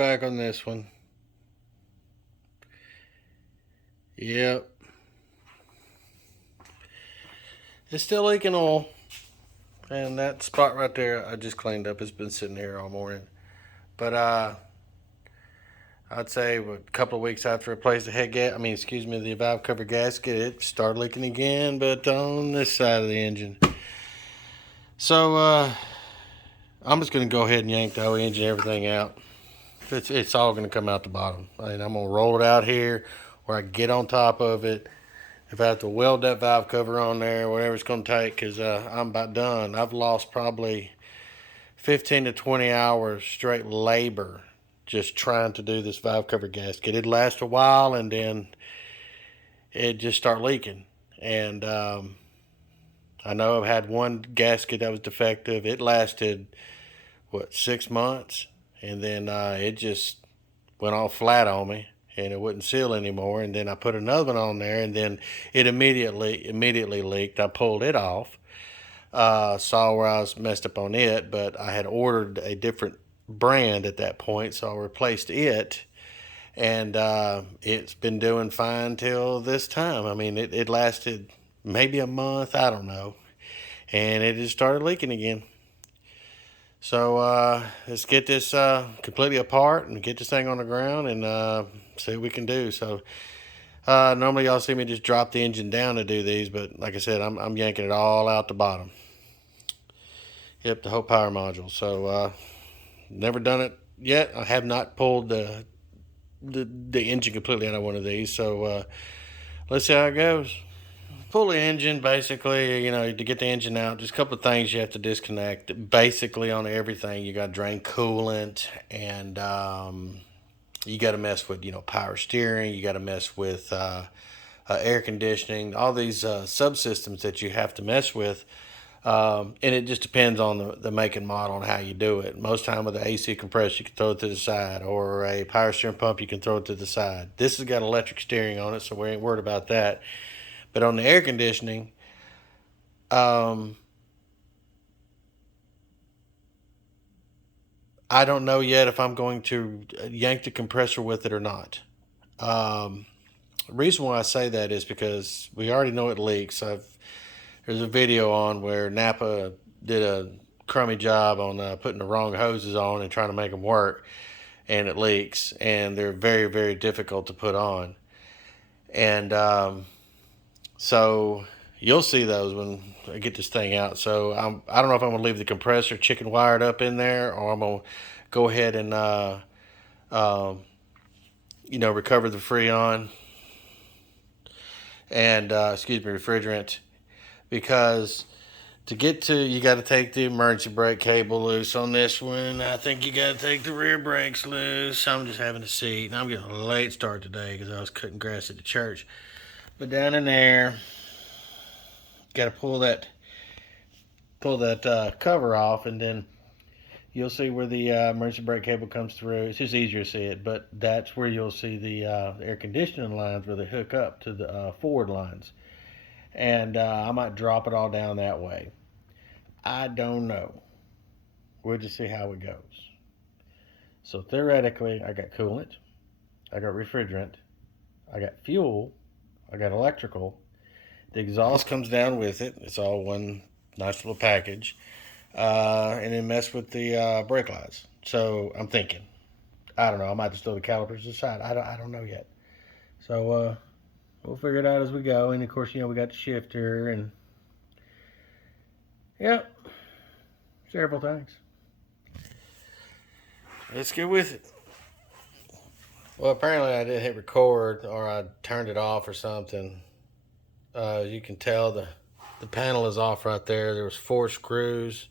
back on this one. Yep. It's still leaking oil. And that spot right there, I just cleaned up. It's been sitting here all morning. But I'd say a couple of weeks after I replaced the the valve cover gasket, it started leaking again, but on this side of the engine. So I'm just going to go ahead and yank the whole engine, everything out. It's all going to come out the bottom. And I'm going to roll it out here where I can get on top of it. If I have to weld that valve cover on there, whatever it's going to take, because I'm about done. I've lost probably 15 to 20 hours straight labor just trying to do this valve cover gasket. It lasts a while, and then it just start leaking. And I know I've had one gasket that was defective. It lasted, 6 months? And then it just went all flat on me, and it wouldn't seal anymore. And then I put another one on there, and then it immediately leaked. I pulled it off, saw where I was messed up on it, but I had ordered a different brand at that point, so I replaced it, and it's been doing fine till this time. I mean, it lasted maybe a month, I don't know, and it just started leaking again. So let's get this completely apart and get this thing on the ground and see what we can do. So normally y'all see me just drop the engine down to do these, but like I said, I'm yanking it all out the bottom. Yep, the whole power module. So never done it yet. I have not pulled the engine completely out of one of these. So let's see how it goes. Pull the engine, basically, to get the engine out, just a couple of things you have to disconnect. Basically, on everything, you got to drain coolant, and you got to mess with, power steering. You got to mess with air conditioning, all these subsystems that you have to mess with. And it just depends on the make and model and how you do it. Most time with the AC compressor, you can throw it to the side, or a power steering pump, you can throw it to the side. This has got electric steering on it, so we ain't worried about that. But on the air conditioning, I don't know yet if I'm going to yank the compressor with it or not. The reason why I say that is because we already know it leaks. There's a video on where Napa did a crummy job on putting the wrong hoses on and trying to make them work, and it leaks, and they're very, very difficult to put on. And so you'll see those when I get this thing out. So I don't know if I'm going to leave the compressor chicken wired up in there, or I'm going to go ahead and, recover the Freon and, refrigerant. Because you got to take the emergency brake cable loose on this one. I think you got to take the rear brakes loose. I'm just having a seat, and I'm getting a late start today because I was cutting grass at the church. But down in there, got to pull that cover off, and then you'll see where the emergency brake cable comes through. It's just easier to see it, but that's where you'll see the air conditioning lines where they hook up to the forward lines. And I might drop it all down that way. I don't know. We'll just see how it goes. So theoretically, I got coolant, I got refrigerant, I got fuel, I got electrical. The exhaust comes down with it. It's all one nice little package. And then mess with the brake lights. So I'm thinking, I don't know, I might just throw the calipers aside. I don't know yet. So we'll figure it out as we go. And of course, we got the shifter and several things. Let's get with it. Well, apparently I didn't hit record, or I turned it off or something. You can tell the panel is off right there. There was 4 screws,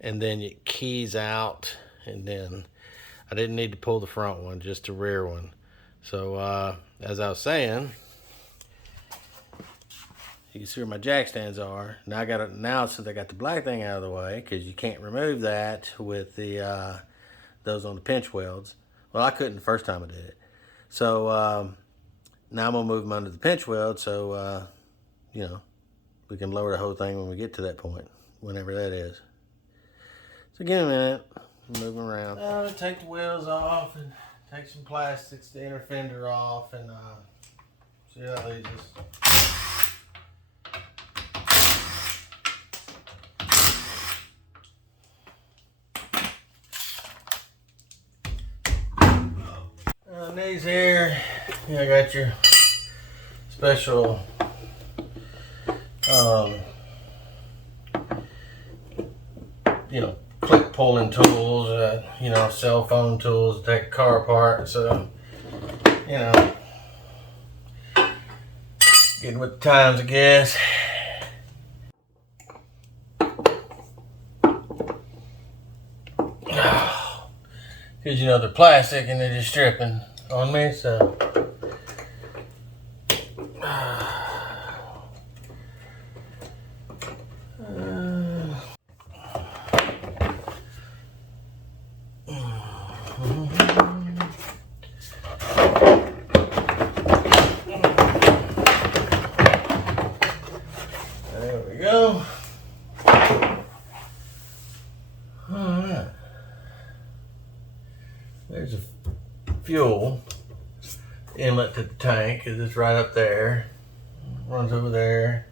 and then it keys out, and then I didn't need to pull the front one, just the rear one. So as I was saying, you can see where my jack stands are. Now since I got the black thing out of the way, because you can't remove that with the those on the pinch welds. Well, I couldn't the first time I did it. So now I'm gonna move them under the pinch weld, so we can lower the whole thing when we get to that point, whenever that is. So give me a minute. move around. Take the wheels off and take some plastics, the inner fender off, and see how they just. On these here, you got your special click pulling tools, cell phone tools to take a car apart. So, getting with the times, I guess. Because they're plastic and they're just stripping on me, so. There we go. Alright. There's a fuel inlet to the tank, because it's right up there. Runs over there.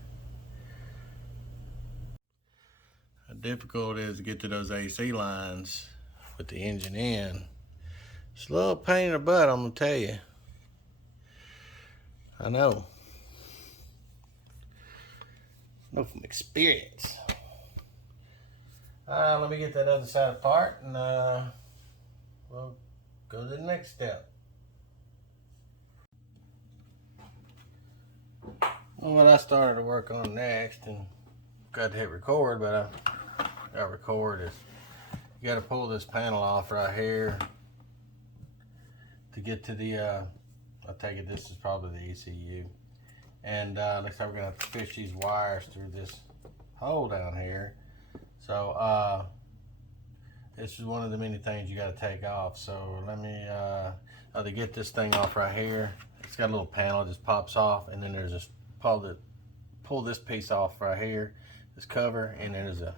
How difficult it is to get to those AC lines with the engine in. It's a little pain in the butt, I'm gonna tell you. I know. I know from experience. Let me get that other side apart, and we'll go to the next step. Well, what I started to work on next, and got to hit record, but I got record is you got to pull this panel off right here to get to the. I take it this is probably the ECU, and looks like we're gonna have to fish these wires through this hole down here. So this is one of the many things you got to take off. So let me to get this thing off right here. It's got a little panel, it just pops off, and then there's this pull this piece off right here, this cover, and then there's a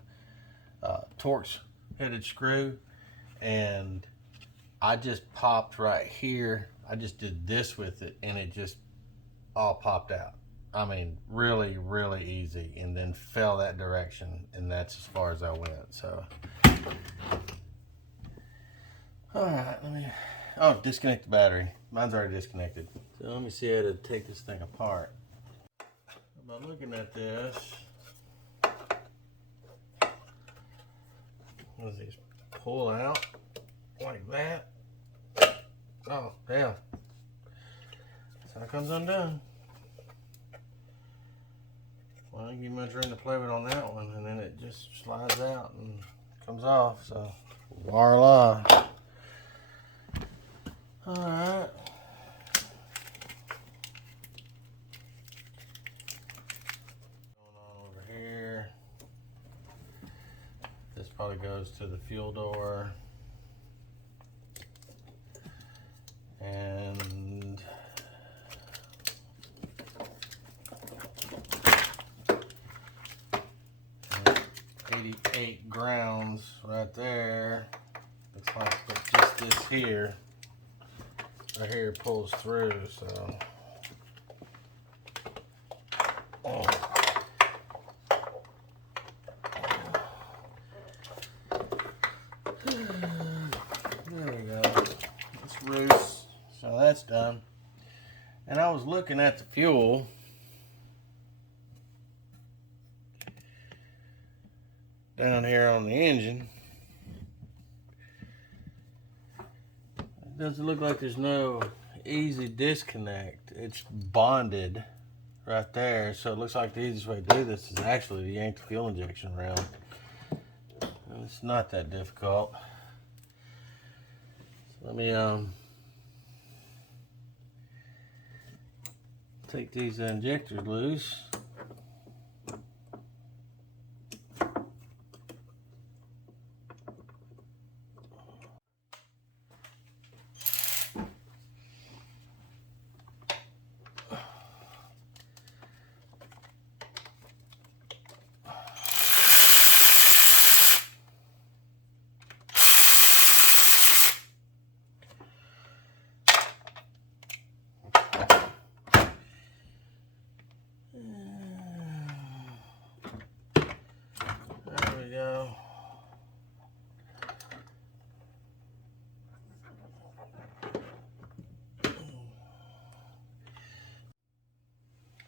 Torx headed screw, and I just popped right here. I just did this with it, and it just all popped out. I mean, really, really easy, and then fell that direction, and that's as far as I went. So, all right, disconnect the battery. Mine's already disconnected. So let me see how to take this thing apart. By looking at this, let's just pull out like that. Oh, damn. That's how it comes undone. Well, I didn't give much room to play with on that one, and then it just slides out and comes off, so voila. Alright. Going on over here. This probably goes to the fuel door. And 88 grounds right there. Looks like just this here right here pulls through, so there we go. It's loose, so that's done. And I was looking at the fuel. Down here on the engine. It doesn't look like there's no easy disconnect. It's bonded right there, so it looks like the easiest way to do this is actually to yank the fuel injection around. And it's not that difficult. So let me take these injectors loose.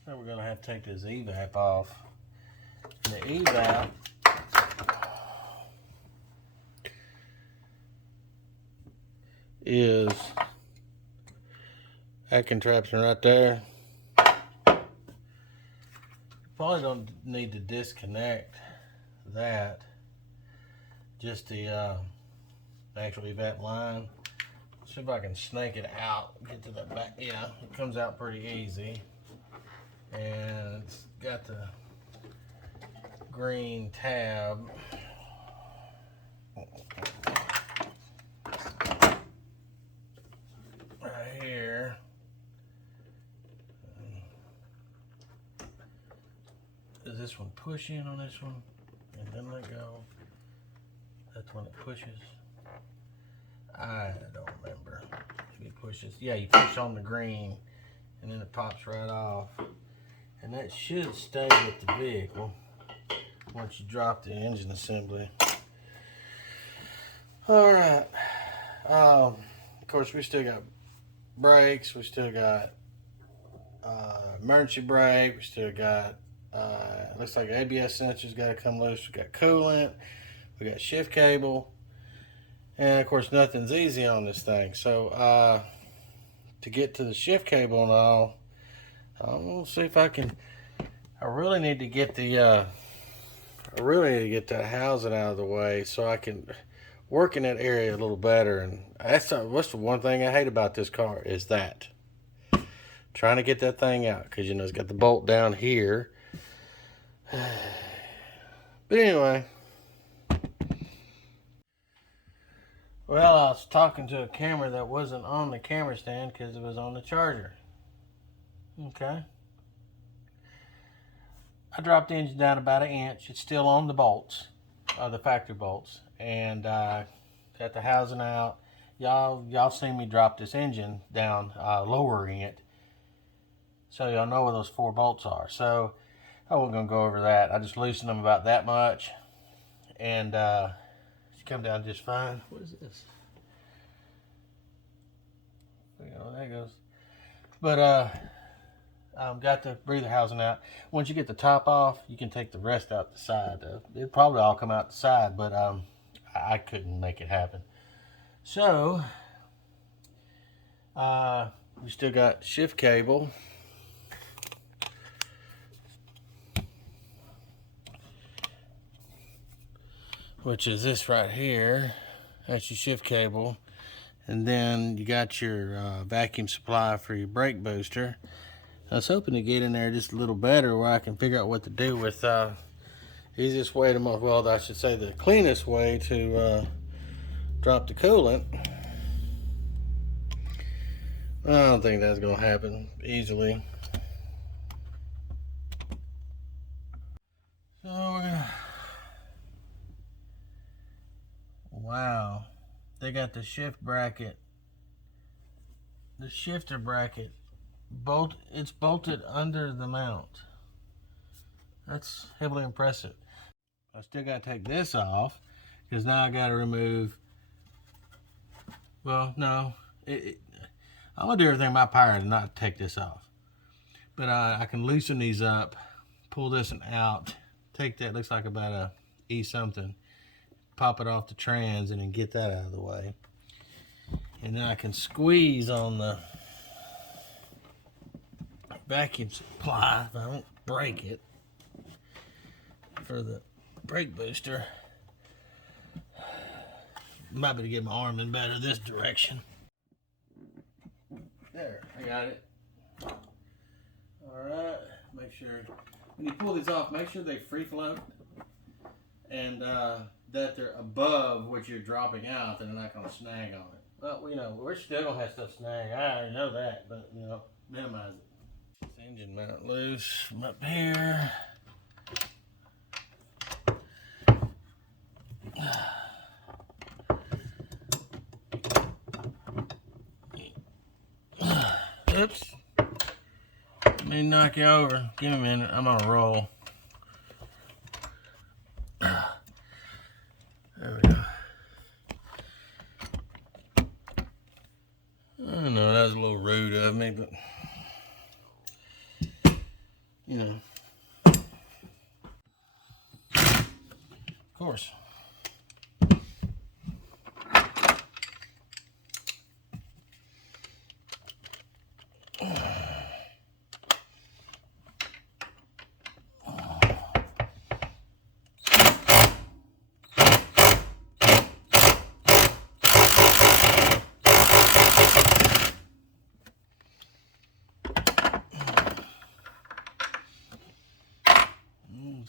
Then we're gonna have to take this evap off. And the evap is that contraption right there. Probably don't need to disconnect that. Just the actual evap line. See if I can snake it out, get to the back. Yeah, it comes out pretty easy. And it's got the green tab. Right here. Does this one push in on this one? And then let go. That's when it pushes. I don't remember if it pushes. Yeah, you push on the green and then it pops right off. And that should stay with the vehicle once you drop the engine assembly. All right. Of course, we still got brakes. We still got emergency brake. We still got, looks like ABS sensors got to come loose. We got coolant. We got shift cable. And of course, nothing's easy on this thing. So to get to the shift cable and all, I'm gonna see if I can. I really need to get the that housing out of the way so I can work in that area a little better. And that's the one thing I hate about this car is that trying to get that thing out, because you know it's got the bolt down here. But anyway. Well, I was talking to a camera that wasn't on the camera stand because it was on the charger. Okay. I dropped the engine down about 1 inch. It's still on the bolts, the factory bolts, and got the housing out. Y'all seen me drop this engine down, lowering it, so y'all know where those 4 bolts are. So I wasn't gonna go over that. I just loosened them about that much, and come down just fine. What is this? Oh, there it goes. But got the breather housing out. Once you get the top off, you can take the rest out the side. It'd probably all come out the side, but I couldn't make it happen. So we still got shift cable. Which is this right here. That's your shift cable. And then you got your vacuum supply for your brake booster. I was hoping to get in there just a little better where I can figure out what to do with easiest way to, well, I should say the cleanest way to drop the coolant. I don't think that's gonna happen easily. So we're gonna, wow, they got the shift bracket, the shifter bracket, it's bolted under the mount. That's heavily impressive. I still got to take this off because now I got to remove, well, no, I'm gonna do everything in my power to not take this off, but I can loosen these up, pull this one out, take that, looks like about a E something, pop it off the trans, and then get that out of the way. And then I can squeeze on the vacuum supply if I don't break it for the brake booster. Might be able to get my arm in better this direction. There, I got it. Alright, make sure when you pull these off, make sure they free float and that they're above what you're dropping out, and they're not going to snag on it. Well, you know, we're still going to have stuff snag. I already know that, but, you know, minimize it. This engine mount loose from up here. Oops. Let me knock you over. Give me a minute. I'm on a roll. There we go. I know that was a little rude of me, but you know, of course.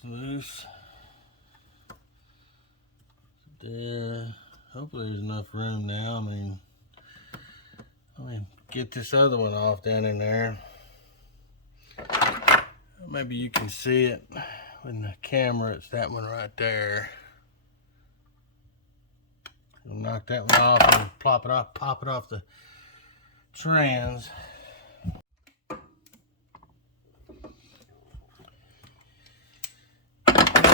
Loose. There. Hopefully there's enough room now. I mean, get this other one off down in there. Maybe you can see it with the camera. It's that one right there. We'll knock that one off and pop it off the trans.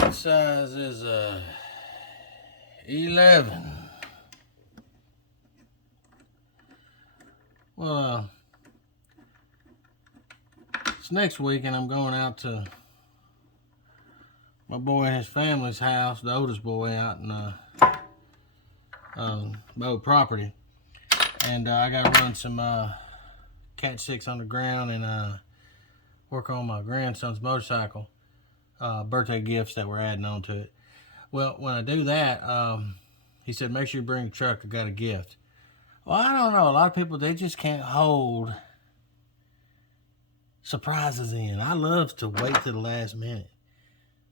What size is 11? Well, it's next week, and I'm going out to my boy and his family's house, the oldest boy, out in my old property, and I got to run some Cat 6 underground and work on my grandson's motorcycle birthday gifts that we're adding on to it. Well, when I do that, he said, make sure you bring the truck. I got a gift. Well, I don't know. A lot of people, they just can't hold surprises in. I love to wait to the last minute,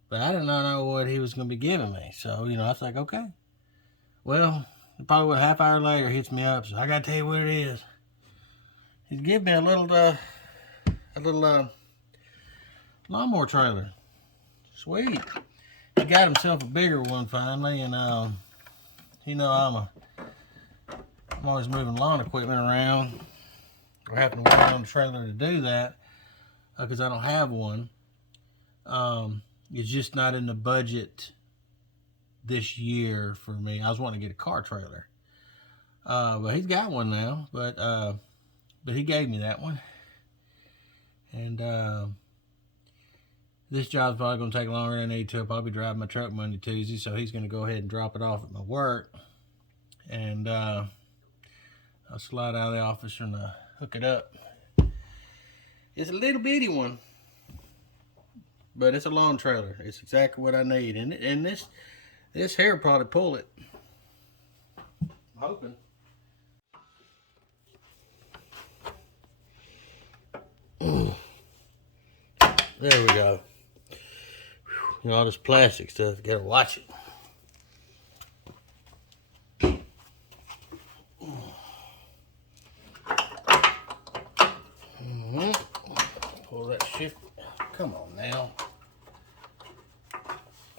but I did not know what he was going to be giving me. So, you know, I was like, okay. Well, probably a half hour later, hits me up. So I got to tell you what it is. He's giving me a little lawnmower trailer. Sweet. He got himself a bigger one finally, and you know, I'm always moving lawn equipment around. We're having to wait on the trailer to do that because I don't have one. It's just not in the budget this year for me. I was wanting to get a car trailer, but he's got one now. But he gave me that one, and this job's probably going to take longer than I need to. I'll probably drive my truck Monday, Tuesday, so he's going to go ahead and drop it off at my work, and I'll slide out of the office and hook it up. It's a little bitty one, but it's a lawn trailer. It's exactly what I need, and this here probably pull it. I'm hoping. There we go. You know, all this plastic stuff, you gotta watch it. Pull that shift. Come on now.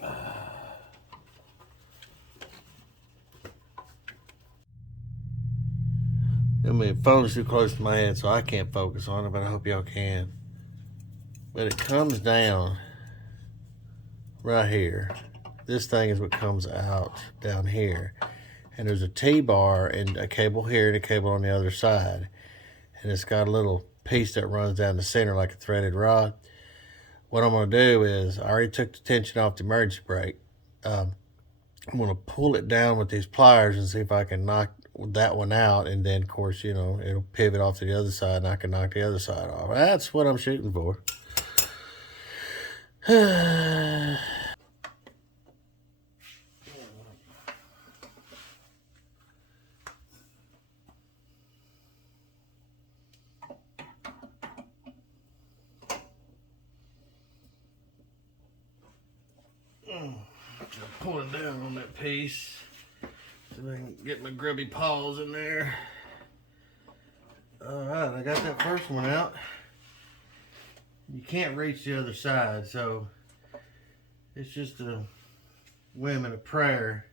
I mean, the phone is too close to my head, so I can't focus on it, but I hope y'all can. But it comes down right here. This thing is what comes out down here. And there's a T-bar and a cable here and a cable on the other side. And it's got a little piece that runs down the center like a threaded rod. What I'm going to do is, I already took the tension off the emergency brake. I'm going to pull it down with these pliers and see if I can knock that one out. And then, of course, you know, it'll pivot off to the other side and I can knock the other side off. That's what I'm shooting for. Pulling down on that piece so I can get my grubby paws in there. Alright, I got that first one out. You can't reach the other side, so it's just a whim and a prayer.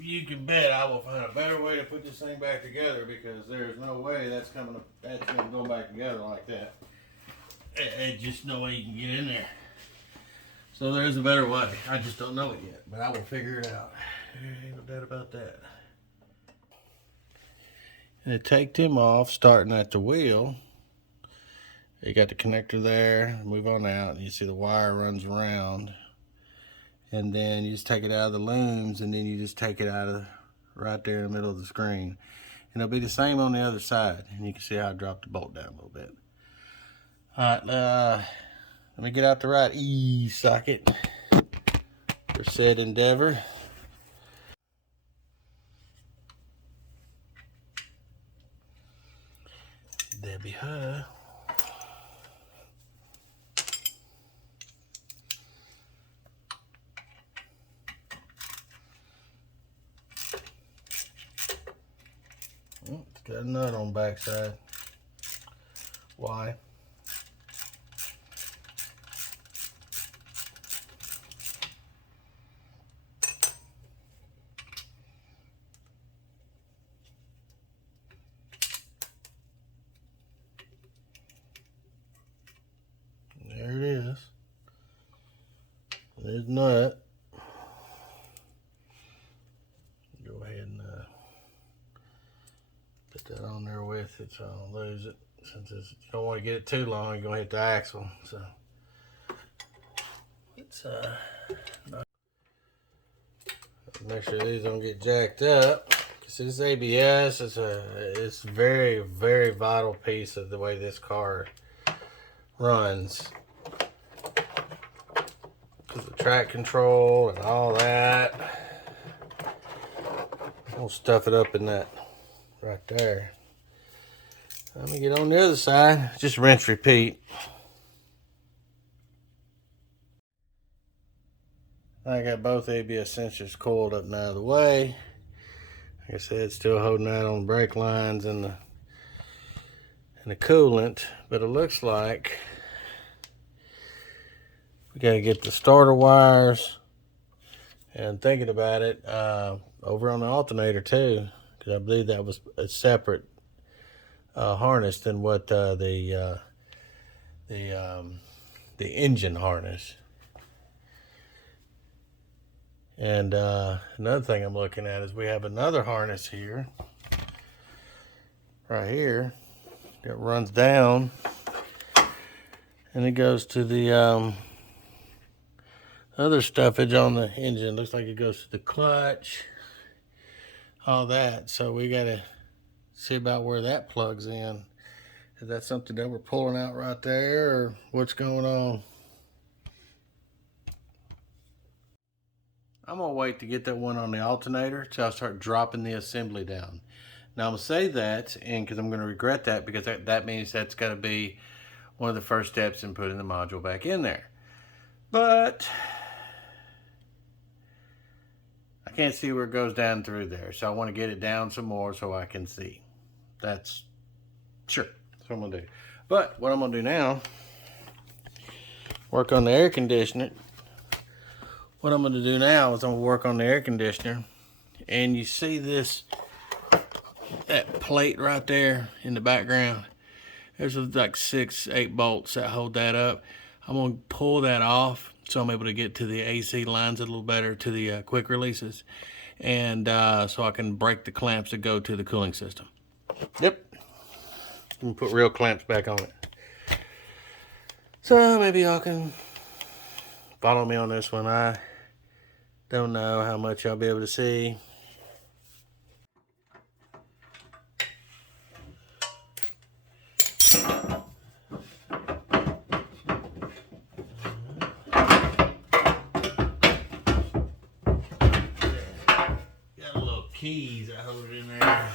You can bet I will find a better way to put this thing back together, because there's no way that's gonna go back together like that. There's just no way you can get in there. So there's a better way. I just don't know it yet, but I will figure it out. Ain't no doubt about that. And to take them off, starting at the wheel, You got the connector there, move on out, and you see the wire runs around. And then you just take it out of the looms, and then you just take it out of right there in the middle of the screen. And it'll be the same on the other side. And you can see how I dropped the bolt down a little bit. Alright, let me get out the right E socket for said endeavor. There be her. Oh, it's got a nut on the backside. Why? There it is. There's the nut. Go ahead and put that on there with it so I don't lose it. Since you don't want to get it too long, you're going to hit the axle. So let's make sure these don't get jacked up. Because this ABS is it's very, very vital piece of the way this car runs. Because the track control and all that. We'll stuff it up in that right there. Let me get on the other side. Just rinse, repeat. I got both ABS sensors coiled up and out of the way. Like I said, still holding out on the brake lines and the coolant, but it looks like we got to get the starter wires. And thinking about it, over on the alternator too, because I believe that was a separate harness than what the engine harness. And another thing I'm looking at is we have another harness here, right here, that runs down, and it goes to the other stuffage on the engine. Looks like it goes to the clutch, all that. So we gotta see about where that plugs in. Is that something that we're pulling out right there, or what's going on? I'm gonna wait to get that one on the alternator till I start dropping the assembly down. Now I'm gonna say that, and because I'm gonna regret that, because that means that's gotta be one of the first steps in putting the module back in there. But I can't see where it goes down through there, so I want to get it down some more so I can see. That's sure. That's what I'm gonna do. But what I'm gonna do now, work on the air conditioner. What I'm gonna do now is I'm gonna work on the air conditioner, and you see that plate right there in the background. There's like 6-8 bolts that hold that up. I'm gonna pull that off so I'm able to get to the AC lines a little better, to the quick releases, and so I can break the clamps that go to the cooling system. Yep. I'm gonna put real clamps back on it. So maybe y'all can follow me on this one. I don't know how much y'all be able to see. Got little keys I hold it in there.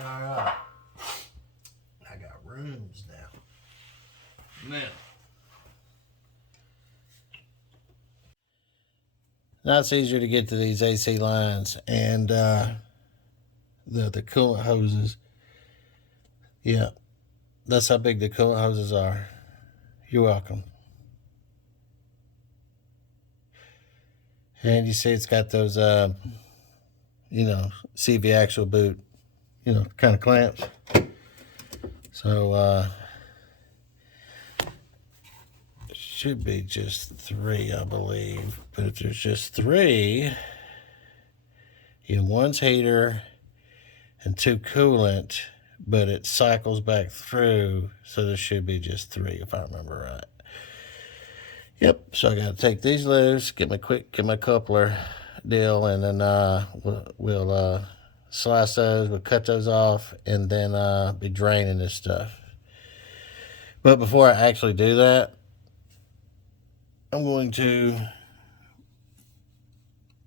Alright. I got rooms now. Now it's easier to get to these AC lines and the coolant hoses. Yeah, that's how big the coolant hoses are. You're welcome. And you see it's got those, CV axle boot, kind of clamps. So, it should be just 3, I believe. But if there's just 3, one's heater and 2 coolant. but it cycles back through, so there should be just 3 if I remember right. Yep, so I gotta take these loose, get my coupler deal, and then we'll slice those, we'll cut those off, and then be draining this stuff. But before I actually do that, I'm going to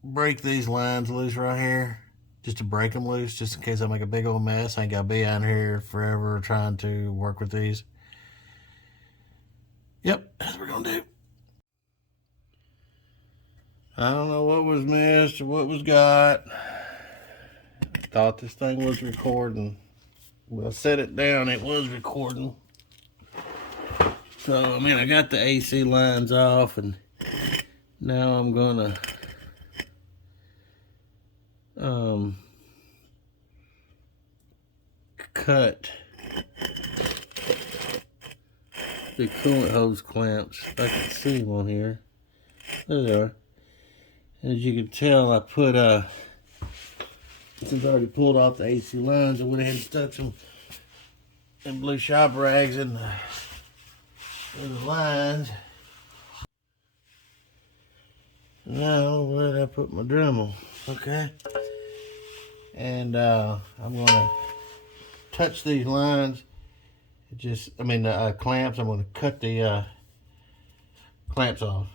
break these lines loose right here, just to break them loose, just in case I make a big old mess. I ain't gotta be out here forever trying to work with these. Yep, that's what we're gonna do. I don't know what was missed or what was got. Thought this thing was recording. When I set it down, it was recording. So, I mean, I got the AC lines off, and now I'm gonna cut the coolant hose clamps. I can see them on here. There they are. As you can tell, I put since I already pulled off the AC lines, I went ahead and stuck some blue shop rags in the lines. Now, where did I put my Dremel? Okay. And I'm gonna touch these lines. The clamps. I'm gonna cut the clamps off.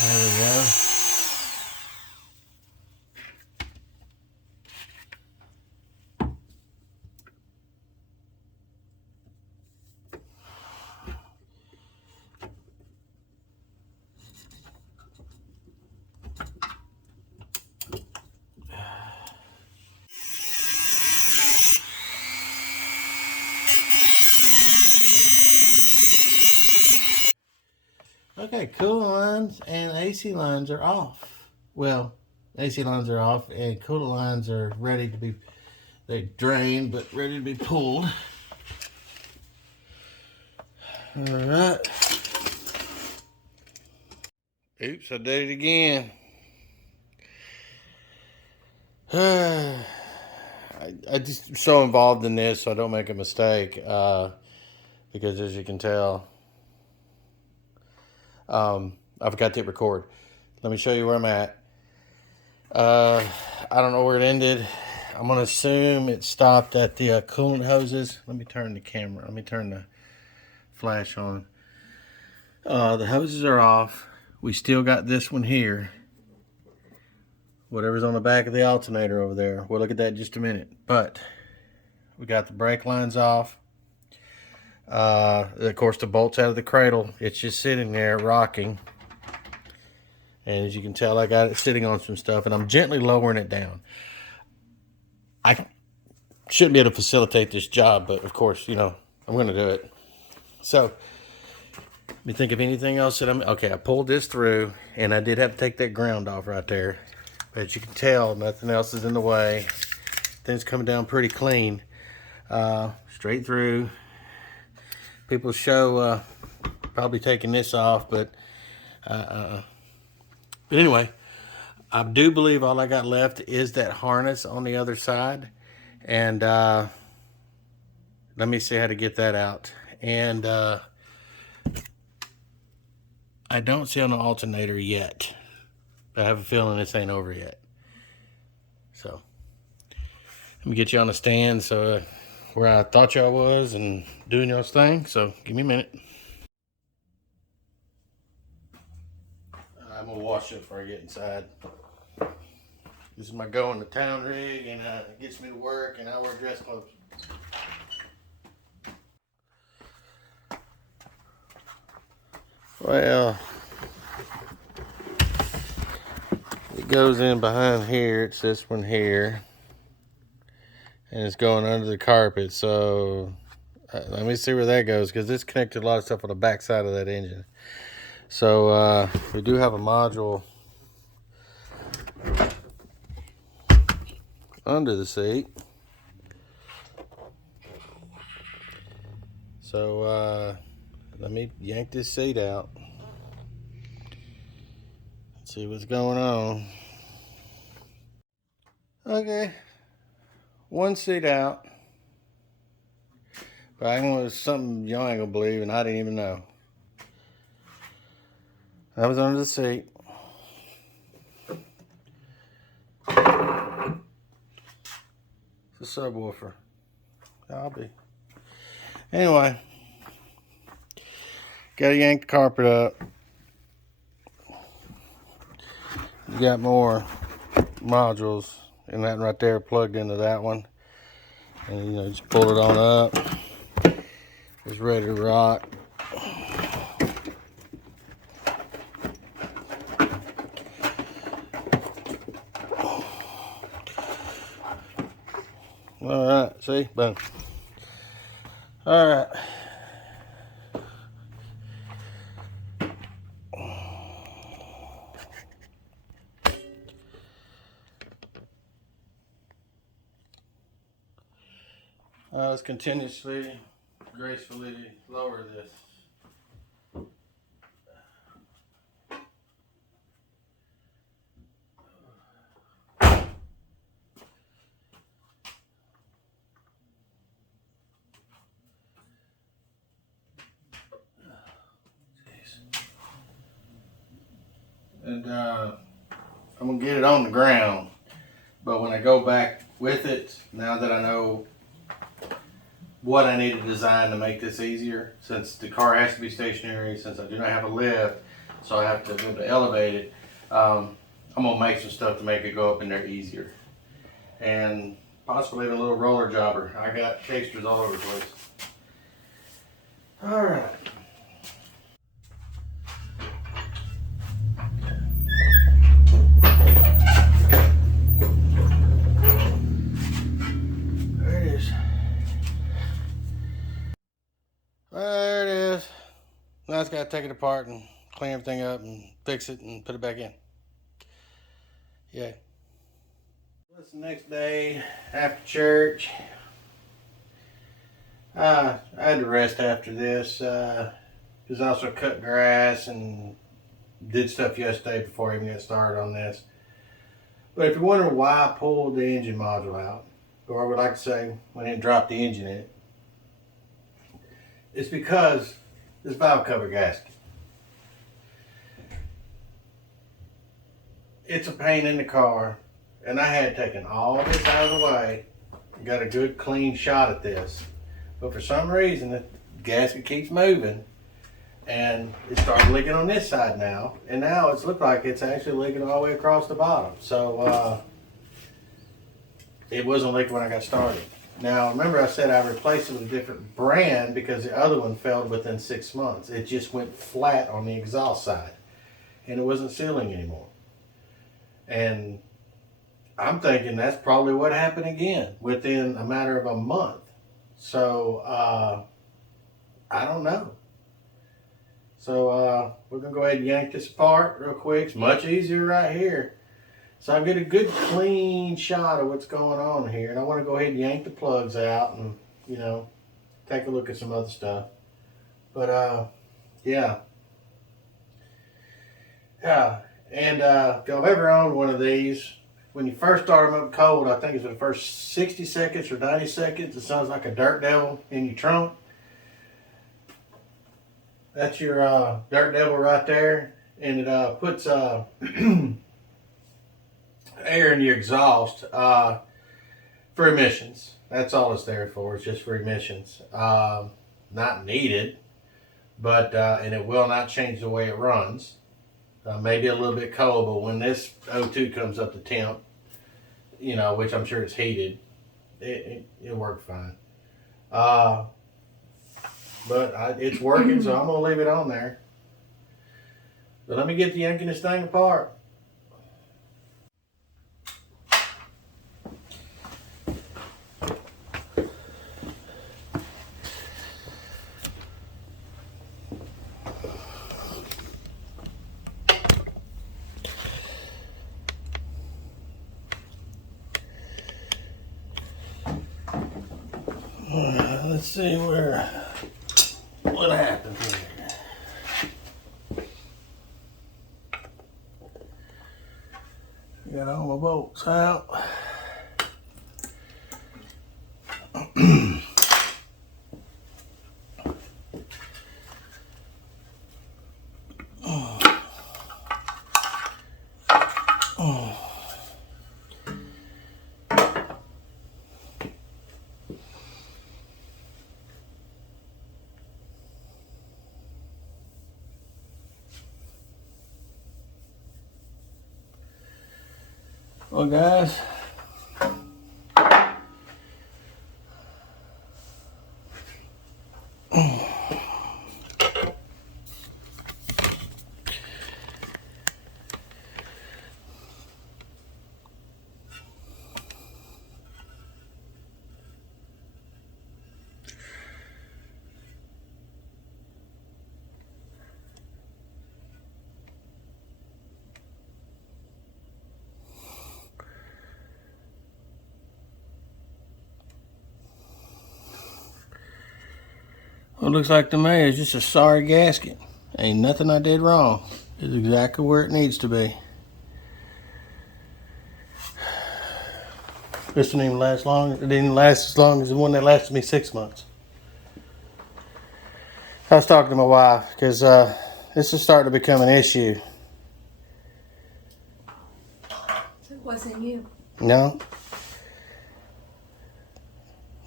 There we go. Okay, coolant lines and AC lines are off. Well, AC lines are off and coolant lines are ready to be, they drained but ready to be pulled. All right. Oops, I did it again. I just so involved in this so I don't make a mistake, because as you can tell, I forgot to hit record. Let me show you where I'm at. I don't know where it ended. I'm gonna assume it stopped at the coolant hoses. Let me turn the flash on. The hoses are off. We still got this one here. Whatever's on the back of the alternator over there. We'll look at that in just a minute. But we got the brake lines off. Of course, the bolt's out of the cradle. It's just sitting there rocking. And as you can tell, I got it sitting on some stuff, and I'm gently lowering it down. I shouldn't be able to facilitate this job, but of course, I'm going to do it. So, let me think of anything else that okay, I pulled this through, and I did have to take that ground off right there. But as you can tell, nothing else is in the way. Things coming down pretty clean. Straight through. People show probably taking this off, but anyway, I do believe all I got left is that harness on the other side. And let me see how to get that out. And I don't see on the alternator yet. I have a feeling this ain't over yet. So let me get you on the stand so where I thought y'all was and doing y'all's thing. So give me a minute. gonna wash it before I get inside. This is my going to town rig, and it gets me to work, and I wear dress clothes. Well, it goes in behind here. It's this one here, and it's going under the carpet. So let me see where that goes, because this connected a lot of stuff on the back side of that engine. So we do have a module under the seat. So let me yank this seat out. See what's going on. Okay, one seat out. But I was something y'all ain't gonna believe, and I didn't even know. That was under the seat. It's a subwoofer. I'll be. Anyway, gotta yank the carpet up. You got more modules, and that right there plugged into that one. And you know, just pull it on up. It's ready to rock. All right, see, boom. All right. Let's continuously, gracefully lower this. And I'm gonna get it on the ground, but when I go back with it, now that I know what I need to design to make this easier, since the car has to be stationary, since I do not have a lift, so I have to be able to elevate it, I'm gonna make some stuff to make it go up in there easier, and possibly even a little roller jobber. I got casters all over the place. All right. There it is. Now I just gotta take it apart and clean everything up and fix it and put it back in. Yeah. It's the next day after church. I had to rest after this. Was also cut grass and did stuff yesterday before I even got started on this. But if you're wondering why I pulled the engine module out, or I would like to say when it dropped the engine in it, it's because this valve cover gasket. It's a pain in the car, and I had taken all this out of the way and got a good clean shot at this. But for some reason, the gasket keeps moving, and it started leaking on this side now, and now it's looked like it's actually leaking all the way across the bottom. So it wasn't leaking when I got started. Now, remember I said I replaced it with a different brand because the other one failed within 6 months. It just went flat on the exhaust side, and it wasn't sealing anymore. And I'm thinking that's probably what happened again within a matter of a month. So, I don't know. So, we're going to go ahead and yank this apart real quick. It's much easier right here. So I get a good clean shot of what's going on here, and I want to go ahead and yank the plugs out and, you know, take a look at some other stuff. But yeah. And if y'all have ever owned one of these, when you first start them up cold, I think it's the first 60 seconds or 90 seconds, it sounds like a dirt devil in your trunk. That's your dirt devil right there, and it puts air in your exhaust for emissions. That's all it's there for. It's just for emissions. Not needed, but and it will not change the way it runs. Maybe a little bit cold, but when this O2 comes up to temp, you know, which I'm sure it's heated, it worked fine. It's working, so I'm gonna leave it on there. But let me get to yanking this thing apart. Let's see what happened here. Got all my bolts out. Well, guys, what it looks like to me is just a sorry gasket. Ain't nothing I did wrong. It's exactly where it needs to be. This didn't even last long. It didn't last as long as the one that lasted me 6 months. I was talking to my wife because this is starting to become an issue. So it wasn't you? No.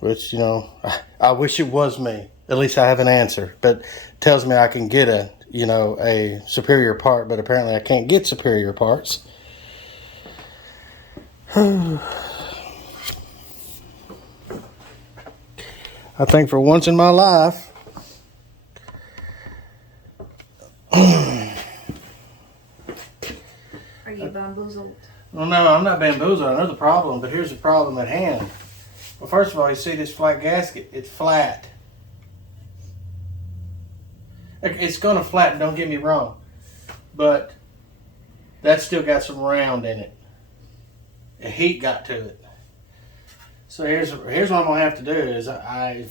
Which, you know, I wish it was me. At least I have an answer. But tells me I can get a superior part, but apparently I can't get superior parts. I think for once in my life, Are you bamboozled? well, no, I'm not bamboozled. I know the problem, but here's the problem at hand. Well, first of all, you see this flat gasket? It's flat. It's going to flatten, don't get me wrong. But that's still got some round in it. The heat got to it. So here's what I'm going to have to do is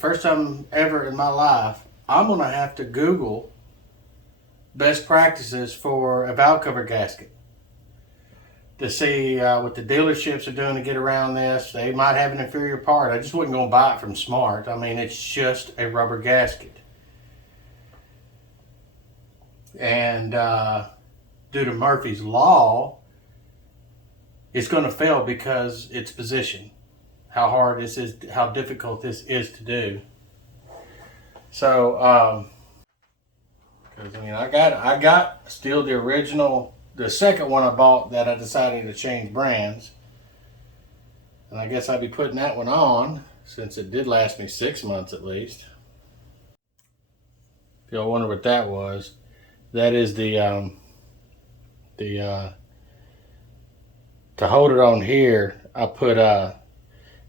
first time ever in my life, I'm going to have to Google best practices for a valve cover gasket to see what the dealerships are doing to get around this. They might have an inferior part. I just wasn't going to buy it from Smart. I mean, it's just a rubber gasket. And due to Murphy's Law, it's going to fail because its position, how hard this is, how difficult this is to do. So, because I mean, I got still the original, the second one I bought that I decided to change brands, and I guess I'd be putting that one on since it did last me 6 months at least. If y'all wonder what that was, that is the to hold it on here, I put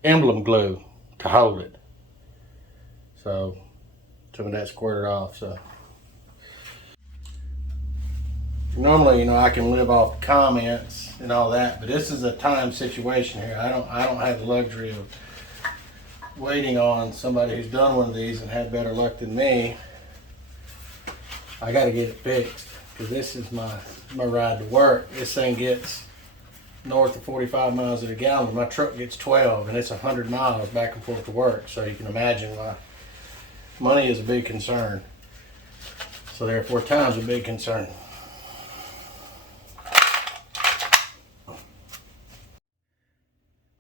emblem glue to hold it. So some of that squirted off. So normally, you know, I can live off comments and all that, but this is a time situation here. I don't have the luxury of waiting on somebody who's done one of these and had better luck than me. I got to get it fixed because this is my ride to work. This thing gets north of 45 miles a gallon. My truck gets 12, and it's 100 miles back and forth to work. So you can imagine why money is a big concern. So therefore, time's a big concern.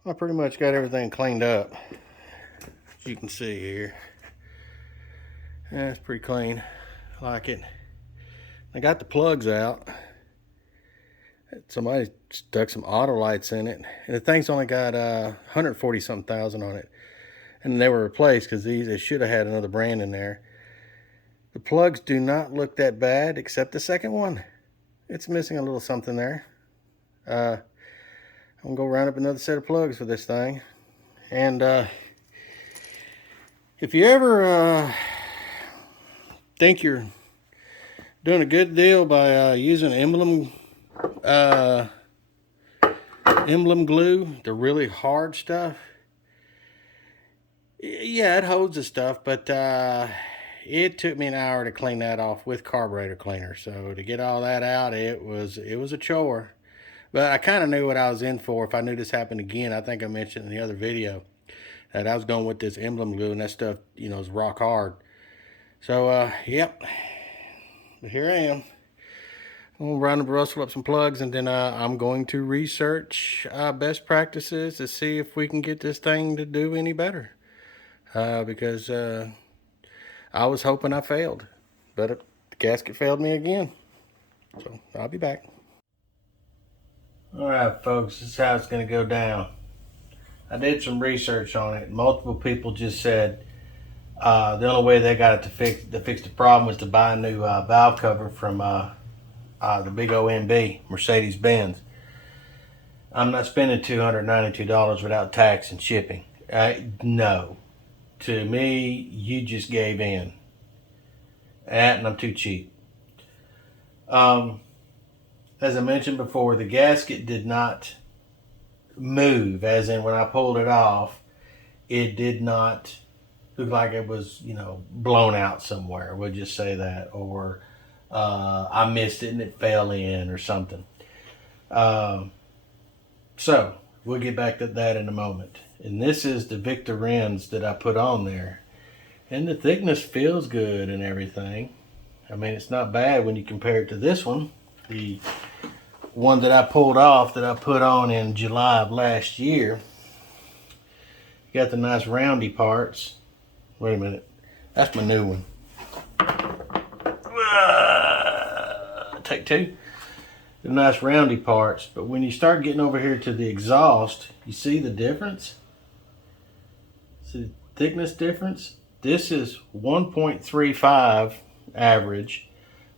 I pretty much got everything cleaned up, as you can see here. Yeah, it's pretty clean. I like it. I got the plugs out. Somebody stuck some auto lights in it, and the thing's only got 140 something thousand on it, and they were replaced because they should have had another brand in there. The plugs do not look that bad, except the second one. It's missing a little something there. I'm gonna go round up another set of plugs for this thing. And if you ever think you're doing a good deal by using emblem glue, the really hard stuff, yeah, it holds the stuff, but it took me an hour to clean that off with carburetor cleaner. So to get all that out, it was a chore. But I kind of knew what I was in for if I knew this happened again. I think I mentioned in the other video that I was going with this emblem glue, and that stuff, you know, is rock hard. So yep, but here I am. I'm gonna round and rustle up some plugs, and then I'm going to research best practices to see if we can get this thing to do any better. Because I was hoping I failed, but the gasket failed me again. So I'll be back. All right, folks, this is how it's going to go down. I did some research on it. Multiple people just said the only way they got it to fix the problem was to buy a new valve cover from the big OMB, Mercedes-Benz. I'm not spending $292 without tax and shipping. No. To me, you just gave in. And I'm too cheap. As I mentioned before, the gasket did not move, as in when I pulled it off, it did not look like it was, you know, blown out somewhere. We'll just say that. Or I missed it and it fell in or something. So we'll get back to that in a moment. And this is the Victor rims that I put on there. And the thickness feels good and everything. I mean, it's not bad when you compare it to this one. The one that I pulled off that I put on in July of last year. You got the nice roundy parts. Wait a minute. That's my new one. Take two. The nice roundy parts. But when you start getting over here to the exhaust, you see the difference? See the thickness difference? This is 1.35 average.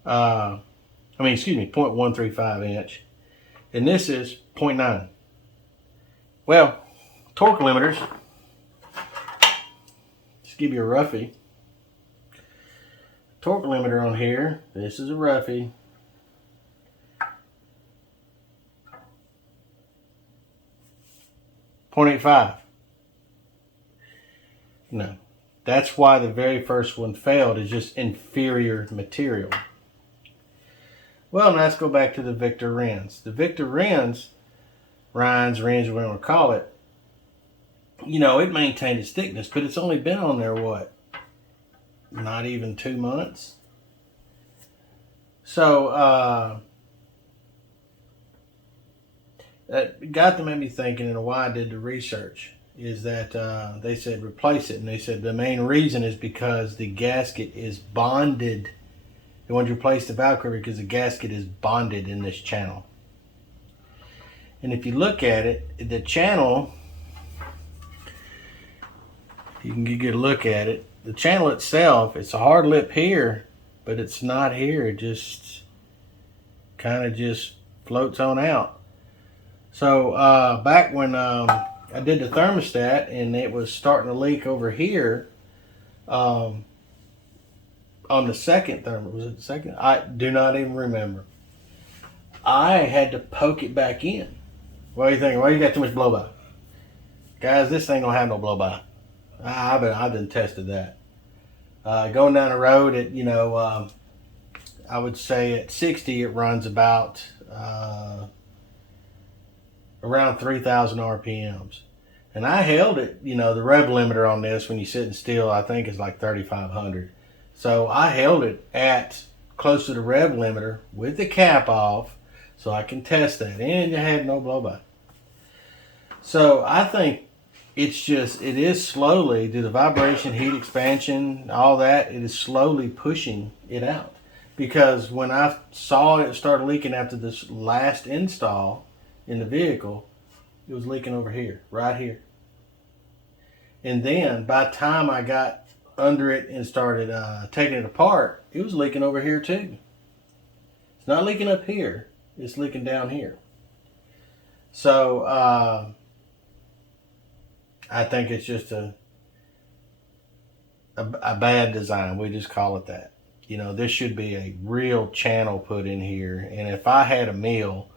0.135 inch. And this is 0.9. Well, torque limiters. Just give you a roughie. Torque limiter on here. This is a roughie. 0.85. No. That's why the very first one failed, is just inferior material. Well, now let's go back to the Victor rims. The Victor rims, whatever you want to call it, you know, it maintained its thickness, but it's only been on there, what? Not even 2 months? So, that got to make me thinking, and why I did the research, is that they said replace it, and they said the main reason is because the gasket is bonded. They wanted to replace the valve cover because the gasket is bonded in this channel. And if you look at it, the channel, you can get a look at it. The channel itself, it's a hard lip here, but it's not here. It just kind of just floats on out. So back when I did the thermostat and it was starting to leak over here, on the second thermostat, was it the second? I do not even remember. I had to poke it back in. What do you think? Why you got too much blow by? Guys, this thing don't have no blow by. I've been tested that. Going down the road at, you know, I would say at 60 it runs about around 3,000 RPMs. And I held it, you know, the rev limiter on this when you're sitting still, I think is like 3,500. So I held it at close to the rev limiter with the cap off so I can test that. And it had no blow by. So I think it's just, it is slowly, due to vibration, heat expansion, all that, it is slowly pushing it out. because when I saw it started leaking after this last install in the vehicle, it was leaking over here, right here. And then by the time I got under it and started taking it apart, it was leaking over here too. It's not leaking up here, it's leaking down here. So I think it's just a bad design. We just call it that. You know, this should be a real channel put in here. And if I had a mill,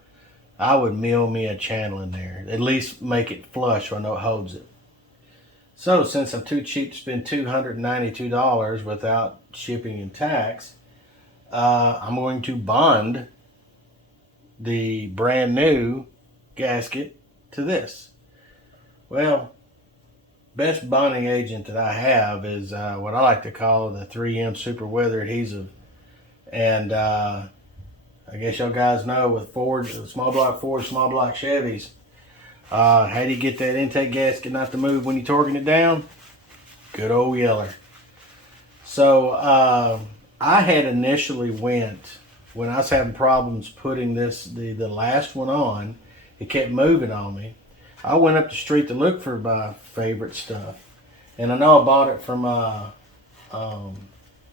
I would mill me a channel in there. At least make it flush so I know it holds it. So since I'm too cheap to spend $292 without shipping and tax, I'm going to bond the brand new gasket to this. Well, best bonding agent that I have is what I like to call the 3M Super Weather Adhesive. And I guess y'all guys know with Ford, small block Ford, small block Chevys, how do you get that intake gasket not to move when you're torquing it down? Good old yeller. So I had initially went, when I was having problems putting the last one on, it kept moving on me. I went up the street to look for my favorite stuff. And I know I bought it from, I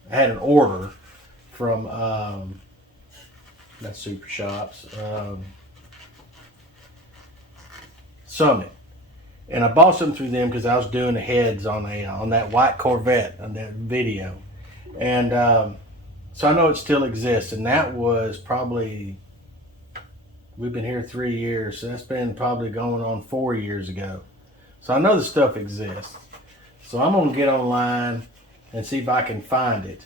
had an order from, not Super Shops, Summit. And I bought some through them because I was doing the heads on that white Corvette on that video. And so I know it still exists. And that was probably, we've been here 3 years, so that's been probably going on 4 years ago. So I know the stuff exists. So I'm gonna get online and see if I can find it.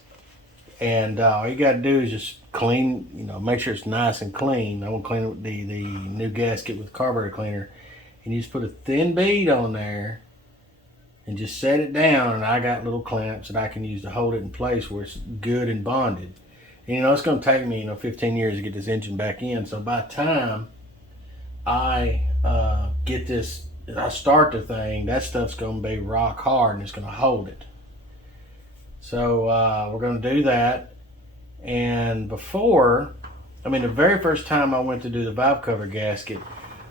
And all you gotta do is just clean, make sure it's nice and clean. I'm gonna clean it with the new gasket with carburetor cleaner. And you just put a thin bead on there and just set it down. And I got little clamps that I can use to hold it in place where it's good and bonded. And, it's going to take me, 15 years to get this engine back in. So by the time I get this, I start the thing, that stuff's going to be rock hard and it's going to hold it. So we're going to do that. And the very first time I went to do the valve cover gasket,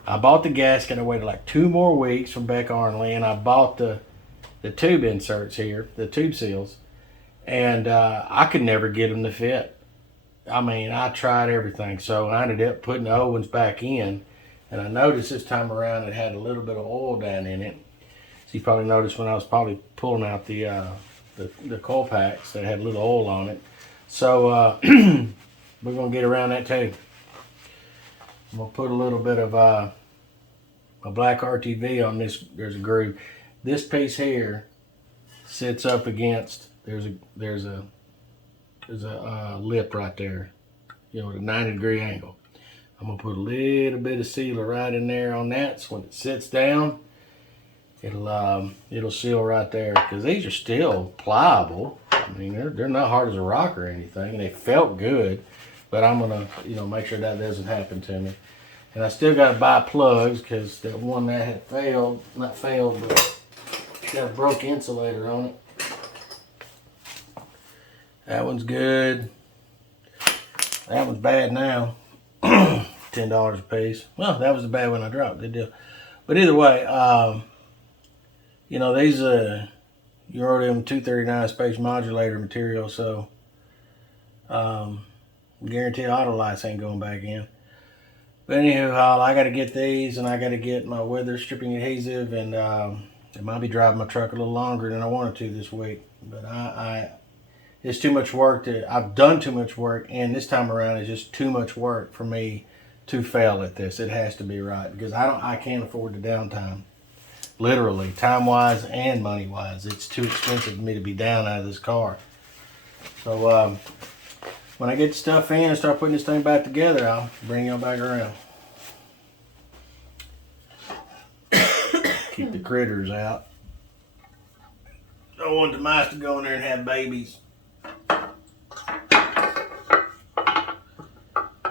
I bought the gasket. I waited like 2 more weeks from Beck Arnley, and I bought the tube inserts here, the tube seals, and I could never get them to fit. I tried everything, so I ended up putting the old ones back in, and I noticed this time around it had a little bit of oil down in it. So you probably noticed when I was probably pulling out the coil packs that had a little oil on it. So we're gonna get around that too. I'm going to put a little bit of a black RTV on this. There's a groove. This piece here sits up against, there's a lip right there, at a 90-degree angle. I'm going to put a little bit of sealer right in there on that, so when it sits down, it'll seal right there, because these are still pliable. They're not hard as a rock or anything, and they felt good. But I'm gonna, make sure that doesn't happen to me. And I still gotta buy plugs because that one that had not failed, but got a broke insulator on it. That one's good. That one's bad now. $10 a piece. Well, that was the bad one I dropped. Good deal. But either way, these Eurodium 239 space modulator material, so guarantee auto lights ain't going back in. But anywho, I got to get these, and I got to get my weather stripping adhesive, and it might be driving my truck a little longer than I wanted to this week. But it's too much work. I've done too much work, and this time around it's just too much work for me to fail at this. It has to be right, because I can't afford the downtime. Literally, time-wise and money-wise. It's too expensive for me to be down out of this car. So when I get the stuff in and start putting this thing back together, I'll bring y'all back around. Keep the critters out. Don't want the mice to go in there and have babies.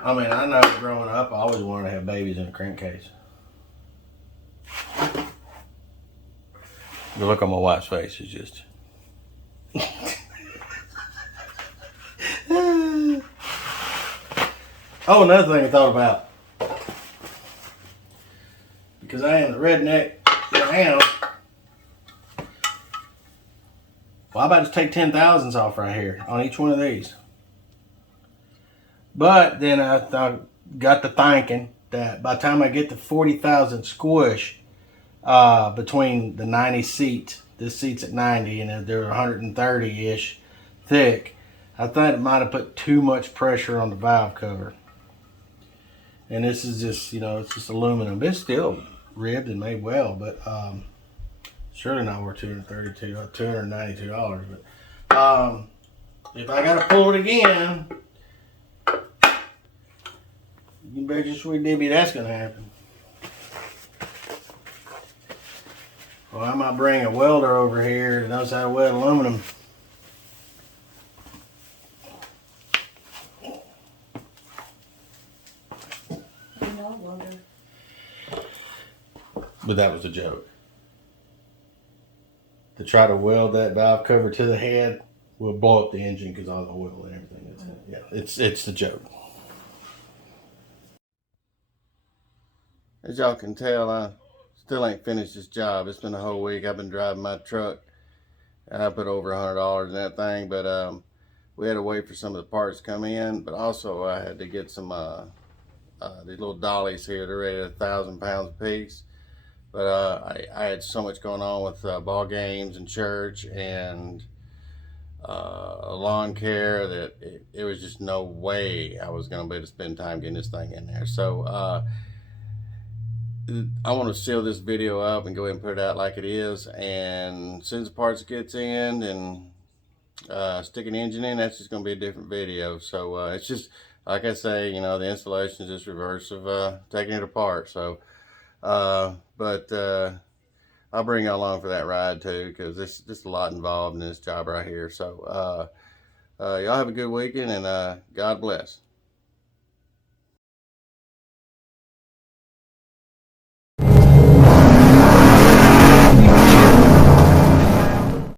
I know growing up, I always wanted to have babies in a crankcase. The look on my wife's face is just... Oh, another thing I thought about. Because I am the redneck around. Well, I about to take 10,000s off right here on each one of these. But then I thought, got to thinking that by the time I get to 40,000 squish between the 90 seats, this seat's at 90 and they're 130-ish thick, I thought it might have put too much pressure on the valve cover. And this is just, it's just aluminum. It's still ribbed and made well, but surely not worth $292. But if I gotta pull it again, you bet your sweet Debbie that's gonna happen. Well, I might bring a welder over here that knows how to weld aluminum. But that was a joke. To try to weld that valve cover to the head will blow up the engine because all the oil and everything that's in it. Yeah, it's the joke. As y'all can tell, I still ain't finished this job. It's been a whole week. I've been driving my truck. I put over $100 in that thing, but we had to wait for some of the parts to come in. But also I had to get some these little dollies here. They're rated 1,000 pounds a piece. But I had so much going on with ball games and church and lawn care that it was just no way I was going to be able to spend time getting this thing in there. So I want to seal this video up and go ahead and put it out like it is. And as soon as the parts gets in and sticking the engine in, that's just going to be a different video. So it's just, like I say, the installation is just reverse of taking it apart. So but I'll bring you along for that ride too, because there's just a lot involved in this job right here. So y'all have a good weekend, and God bless.